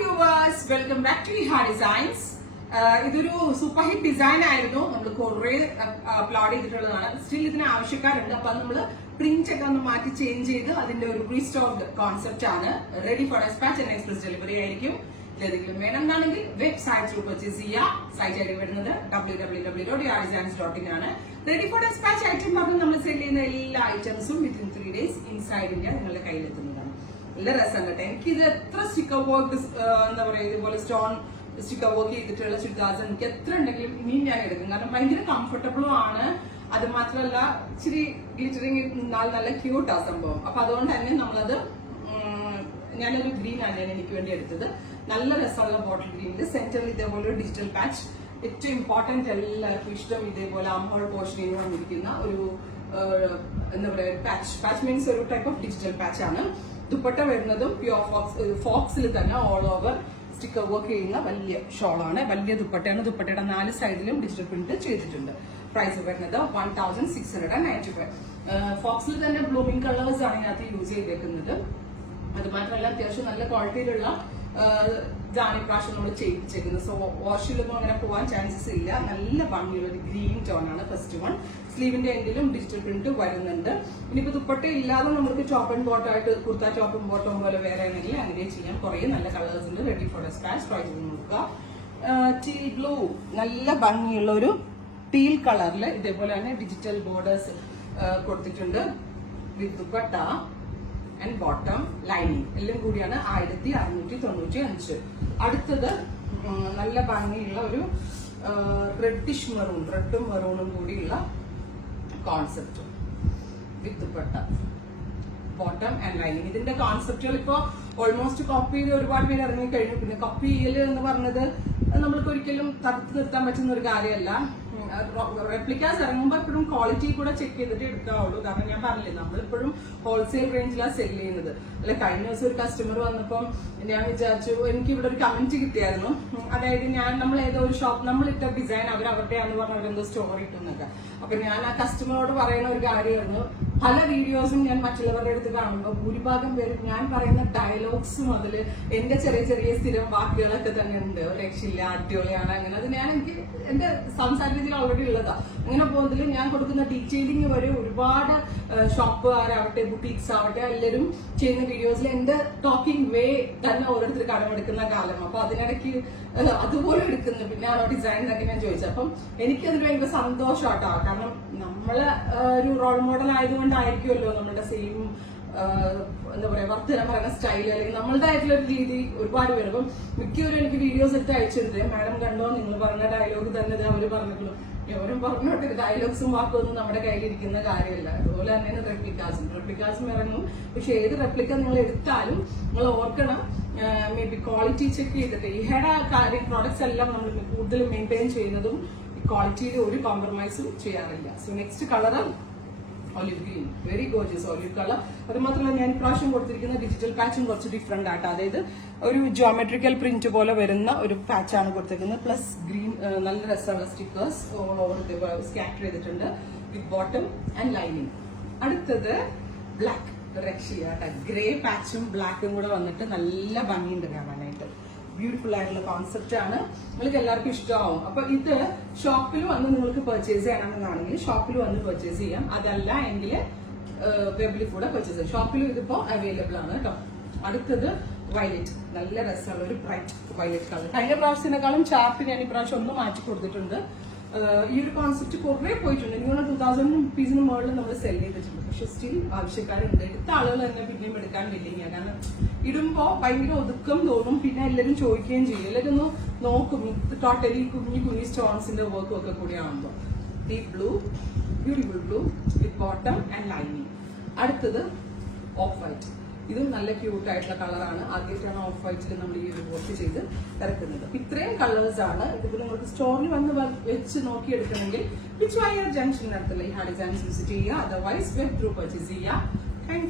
Viewers, welcome back to ഹാ designs. ഇതൊരു super hit design ആയിരുന്നു. നമ്മൾ കുറെ അപ്ലോഡ് ചെയ്തിട്ടുള്ളതാണ്. സ്റ്റിൽ ഇതിന് ആവശ്യക്കാരുണ്ട്. അപ്പൊ നമ്മൾ പ്രിന്റ് ഒക്കെ ഒന്ന് മാറ്റി ചേഞ്ച് ചെയ്ത് അതിന്റെ ഒരു റീസ്റ്റോക്ഡ് കോൺസെപ്റ്റ് ആണ്. Ready for dispatch and express delivery ആയിരിക്കും. ഏതെങ്കിലും വേണമെന്നാണെങ്കിൽ വെബ്സൈറ്റ് ത്രൂ പർച്ചേസ് ചെയ്യുക. സൈറ്റ് ഐഡി വരുന്നത് www.yadesigns.in ആണ്. റെഡി ഫോർ ഡെസ്പാച്ച് ഐറ്റം പറഞ്ഞ് നമ്മൾ സെല് ചെയ്യുന്ന എല്ലാ ഐറ്റംസും വിത്തിൻ 3 days ഇൻസൈഡ് ഇന്ത്യ നിങ്ങളുടെ കയ്യിലെത്തുന്നതാണ്. നല്ല രസം കേട്ടോ. എനിക്കിത് എത്ര സ്റ്റിക്കർ വർക്ക് എന്താ പറയാ ഇതുപോലെ സ്റ്റോൺ സ്റ്റിക്കർ വർക്ക് ചെയ്തിട്ടുള്ള ചുരിദാർസ് എനിക്ക് എത്ര ഉണ്ടെങ്കിലും ഇനിയും ഞാൻ എടുക്കും. കാരണം ഭയങ്കര കംഫർട്ടബിളും ആണ്. അത് മാത്രമല്ല ഇച്ചിരി ഗ്ലിറ്ററിങ് നല്ല ക്യൂട്ടാ സംഭവം. അപ്പൊ അതുകൊണ്ട് തന്നെ നമ്മളത് ഞാനൊരു ഗ്രീൻ ആണ് എനിക്ക് വേണ്ടി എടുത്തത്. നല്ല രസമുള്ള ബോട്ടിൽ ഗ്രീനിൽ സെന്ററിൽ ഇതേപോലെ ഒരു ഡിജിറ്റൽ പാച്ച്. ഏറ്റവും ഇമ്പോർട്ടന്റ് എല്ലാവർക്കും ഇഷ്ടം ഇതേപോലെ അമ്മോൾ പോർഷനിൽ വന്നിരിക്കുന്ന ഒരു എന്താ പറയാ പാച്ച് മീൻസ് ഒരു ടൈപ്പ് ഓഫ് ഡിജിറ്റൽ പാച്ച് ആണ്. ദുപ്പട്ട വരുന്നതും പ്യൂർ ഫോക്സിൽ തന്നെ ഓൾ ഓവർ സ്റ്റിക്കർ വർക്ക് ചെയ്യുന്ന വലിയ ഷോളാണ്. വലിയ ദുപ്പട്ടയാണ്. ദുപ്പട്ടയുടെ 4 സൈഡിലും ഡിജിറ്റൽ പ്രിന്റ് ചെയ്തിട്ടുണ്ട്. പ്രൈസ് വരുന്നത് 1695. ഫോക്സിൽ തന്നെ ബ്ലൂമിംഗ് കളേഴ്സ് ആണ് ഇതിനകത്ത് യൂസ് ചെയ്തേക്കുന്നത്. അത് മാത്രമല്ല അത്യാവശ്യം നല്ല ക്വാളിറ്റിയിലുള്ള ഇതാണ് ഇപ്രാവശ്യം നമ്മൾ ചെയ്യിപ്പിച്ചേക്കുന്നത്. സോ വാഷിലൊന്നും അങ്ങനെ പോകാൻ ചാൻസസ് ഇല്ല. നല്ല ഭംഗിയുള്ള ഒരു ഗ്രീൻ ടോൺ ആണ് ഫസ്റ്റ് വൺ. സ്ലീവിന്റെ എൻഡിലും ഡിജിറ്റൽ പ്രിന്റ് വരുന്നുണ്ട്. ഇനിയിപ്പോ ദുപ്പട്ട ഇല്ലാതെ നമുക്ക് ടോപ്പ് ആൻഡ് ബോട്ടം ആയിട്ട് കുർത്ത ടോപ്പും ബോട്ടം പോലെ വേറെ ആണെങ്കിൽ അങ്ങനെ ചെയ്യാം. കുറെ നല്ല കളേഴ്സ് ഉണ്ട്. Ready for dispatch. ട്രൈ ചെയ്ത് നോക്കുക. ടീ ബ്ലൂ നല്ല ഭംഗിയുള്ള ഒരു ടീൽ കളറിൽ ഇതേപോലെ തന്നെ ഡിജിറ്റൽ ബോർഡേഴ്സ് കൊടുത്തിട്ടുണ്ട്. വിത്ത് ദുപ്പട്ട ആൻഡ് ബോട്ടം ലൈനിങ് എല്ലാം കൂടിയാണ് 1695. അടുത്തത് നല്ല ഭംഗിയുള്ള ഒരു റെഡിഷ് മെറൂൺ, റെഡും മെറൂണും കൂടിയുള്ള concept with dupatta bottom and lining. ഇതിന്റെ കോൺസെപ്റ്റുകൾ ഇപ്പോ ഓൾമോസ്റ്റ് കോപ്പി ചെയ്ത് ഒരുപാട് പേര് ഇറങ്ങി കഴിഞ്ഞു. പിന്നെ കോപ്പി ചെയ്യൽ എന്ന് പറഞ്ഞത് നമ്മൾക്ക് ഒരിക്കലും തടുത്തു നിർത്താൻ പറ്റുന്ന ഒരു കാര്യമല്ല. റെപ്ലിക്കാസ് ഇറങ്ങുമ്പോൾ എപ്പോഴും ക്വാളിറ്റി കൂടെ ചെക്ക് ചെയ്തിട്ട് എടുക്കാവുള്ളൂ. കാരണം ഞാൻ പറഞ്ഞില്ലേ നമ്മളിപ്പോഴും ഹോൾസെയിൽ റേഞ്ചിലാണ് സെല് ചെയ്യുന്നത്. അല്ലെ കഴിഞ്ഞ ദിവസം ഒരു കസ്റ്റമർ വന്നപ്പം ഞാൻ വിചാരിച്ചു, എനിക്ക് ഇവിടെ ഒരു കമന്റ് കിട്ടിയായിരുന്നു. അതായത് നമ്മൾ ഏതോ ഒരു ഷോപ്പ് നമ്മളിട്ട ഡിസൈൻ അവരുടെയാന്ന് പറഞ്ഞ അവരെന്തോ സ്റ്റോറി ഇട്ടെന്നൊക്കെ. അപ്പൊ ഞാൻ ആ കസ്റ്റമറോട് പറയുന്ന ഒരു കാര്യമായിരുന്നു, പല വീഡിയോസും ഞാൻ മറ്റുള്ളവരുടെ അടുത്ത് കാണുമ്പോൾ ഭൂരിഭാഗം പേരും ഞാൻ പറയുന്ന ഡയലോഗ്സ് മുതൽ എന്റെ ചെറിയ ചെറിയ സ്ഥിരം വാക്കുകളൊക്കെ തന്നെ ഉണ്ട്. രക്ഷയില്ല, അടിപൊളിയാണ്, അങ്ങനെ അത് ഞാൻ എനിക്ക് എന്റെ സംസാര രീതിയിൽ ഓൾറെഡി ഉള്ളതാ. അങ്ങനെ പോകുന്നതിൽ ഞാൻ കൊടുക്കുന്ന ഡീറ്റെയിലിംഗ് വരെ ഒരുപാട് ഷോപ്പുകാരാവട്ടെ ബുട്ടീക്സ് ആവട്ടെ എല്ലാവരും ചെയ്യുന്ന വീഡിയോസിൽ എന്റെ ടോക്കിംഗ് വേ തന്നെ ഓരോരുത്തർ കടമെടുക്കുന്ന കാലം. അപ്പൊ അതിനിടയ്ക്ക് അതുപോലെ എടുക്കുന്നു. പിന്നെ ആ ഡിസൈൻ എന്നൊക്കെ ഞാൻ ചോദിച്ചു. അപ്പം എനിക്കതിൽ ഭയങ്കര സന്തോഷമാട്ടോ. കാരണം നമ്മള് ഒരു റോൾ മോഡൽ ആയതുകൊണ്ടായിരിക്കുമല്ലോ നമ്മുടെ സെയിം എന്താ പറയാ വർത്തനം പറയുന്ന സ്റ്റൈൽ അല്ലെങ്കിൽ നമ്മളുടെ ആയിട്ടുള്ള ഒരു രീതി ഒരുപാട് പേര്. അപ്പം മിക്കവരും എനിക്ക് വീഡിയോസ് എടുത്ത് അയച്ചിരുന്നത്, മാഡം കണ്ടോ നിങ്ങൾ പറഞ്ഞ ഡയലോഗ് തന്നെ അവര് പറഞ്ഞിട്ടുള്ളൂ. എവരും പറഞ്ഞോട്ടെ, ഡയലോഗ്സും വാക്കൊന്നും നമ്മുടെ കയ്യിലിരിക്കുന്ന കാര്യമല്ല. അതുപോലെ തന്നെയാണ് റെപ്ലിക്കാസും ഇറങ്ങും. പക്ഷെ ഏത് റെപ്ലിക്ക നിങ്ങൾ എടുത്താലും നിങ്ങൾ ഓർക്കണം, മേ ബി ക്വാളിറ്റി ചെക്ക് ചെയ്തിട്ട് ഈഹയുടെ കാര്യം പ്രോഡക്ട്സ് എല്ലാം നമ്മൾ കൂടുതൽ മെയിൻറ്റെയിൻ ചെയ്യുന്നതും ക്വാളിറ്റിയിൽ ഒരു കോംപ്രമൈസും ചെയ്യാറില്ല. So next colour olive green, very gorgeous olive colour. അത് മാത്രമല്ല ഞാൻ ഇപ്രാവശ്യം കൊടുത്തിരിക്കുന്ന ഡിജിറ്റൽ പാച്ചും കുറച്ച് ഡിഫറെന്റ് ആയിട്ട്, അതായത് ഒരു ജോമെട്രിക്കൽ പ്രിന്റ് പോലെ വരുന്ന ഒരു പാച്ചാണ് കൊടുത്തിരിക്കുന്നത്. പ്ലസ് ഗ്രീൻ നല്ല രസമുള്ള സ്റ്റിക്കേഴ്സ് ഓൾ ഓവർ സ്കാറ്റർ ചെയ്തിട്ടുണ്ട് വിത്ത് ബോട്ടം ആൻഡ് ലൈനിങ്. അടുത്തത് ബ്ലാക്ക്, രക്ഷയാട്ട ഗ്രേ പാച്ചും ബ്ലാക്കും കൂടെ വന്നിട്ട് നല്ല ഭംഗിയുണ്ട് കാണാനായിട്ട്. ബ്യൂട്ടിഫുൾ ആയിട്ടുള്ള കോൺസെപ്റ്റ് ആണ്. നിങ്ങൾക്ക് എല്ലാവർക്കും ഇഷ്ടമാവും. അപ്പൊ ഇത് ഷോപ്പിൽ വന്ന് നിങ്ങൾക്ക് പർച്ചേസ് ചെയ്യണമെന്നാണെങ്കിൽ ഷോപ്പിൽ വന്ന് പർച്ചേസ് ചെയ്യാം. അതല്ല എങ്കിൽ വെബിൽ കൂടെ പർച്ചേസ് ചെയ്യാം. ഷോപ്പിലും ഇതിപ്പോ അവൈലബിൾ ആണ് കേട്ടോ. അടുത്തത് വയലറ്റ്, നല്ല രസമുള്ള ഒരു ബ്രൈറ്റ് വയലറ്റ് കളർ. കഴിഞ്ഞ പ്രാവശ്യത്തിനേക്കാളും ചാർട്ട് ഞാൻ ഇപ്രാവശ്യം ഒന്ന് മാറ്റി കൊടുത്തിട്ടുണ്ട്. ഈ ഒരു കോൺസെപ്റ്റ് കുറെ പോയിട്ടുണ്ട്. എനിക്ക് 2000 പീസിന് മുകളിൽ നമ്മൾ സെല് ചെയ്തിട്ടുണ്ട്. പക്ഷെ സ്റ്റിൽ ആവശ്യക്കാരുണ്ട്. എടുത്ത ആളുകൾ തന്നെ പിന്നെയും എടുക്കാൻ വില്ലിങ്ങ. കാരണം ഇടുമ്പോ ഭയങ്കര ഒതുക്കം തോന്നും. പിന്നെ എല്ലാവരും ചോദിക്കുകയും ചെയ്യും. എല്ലാവരും ഒന്ന് നോക്കും ടോട്ടലി കുഞ്ഞു സ്റ്റോൺസിന്റെ വർക്കും ഒക്കെ കൂടി ആകുമ്പോൾ. Deep blue, beautiful blue with bottom and lining. അടുത്തത് ഓഫ് വൈറ്റ്. ഇതും നല്ല ക്യൂട്ട് ആയിട്ടുള്ള കളറാണ്. ആദ്യമായിട്ടാണ് ഓഫ് വൈറ്റിൽ നമ്മൾ ഈ ഒരു വർക്ക് ചെയ്ത് ഇറക്കുന്നത്. ഇത്രയും കളേഴ്സ് ആണ്. ഇതിപ്പോൾ നിങ്ങൾക്ക് സ്റ്റോറിൽ വന്ന് വെച്ച് നോക്കിയെടുക്കണമെങ്കിൽ വിച്ച് വയർ ജംഗ്ഷനടുത്തുള്ള ഈ ഹാ ഡിസൈൻസ് വിസിറ്റ് ചെയ്യുക. അതർവൈസ് വെബ് ത്രൂ പർച്ചേസ് ചെയ്യുക.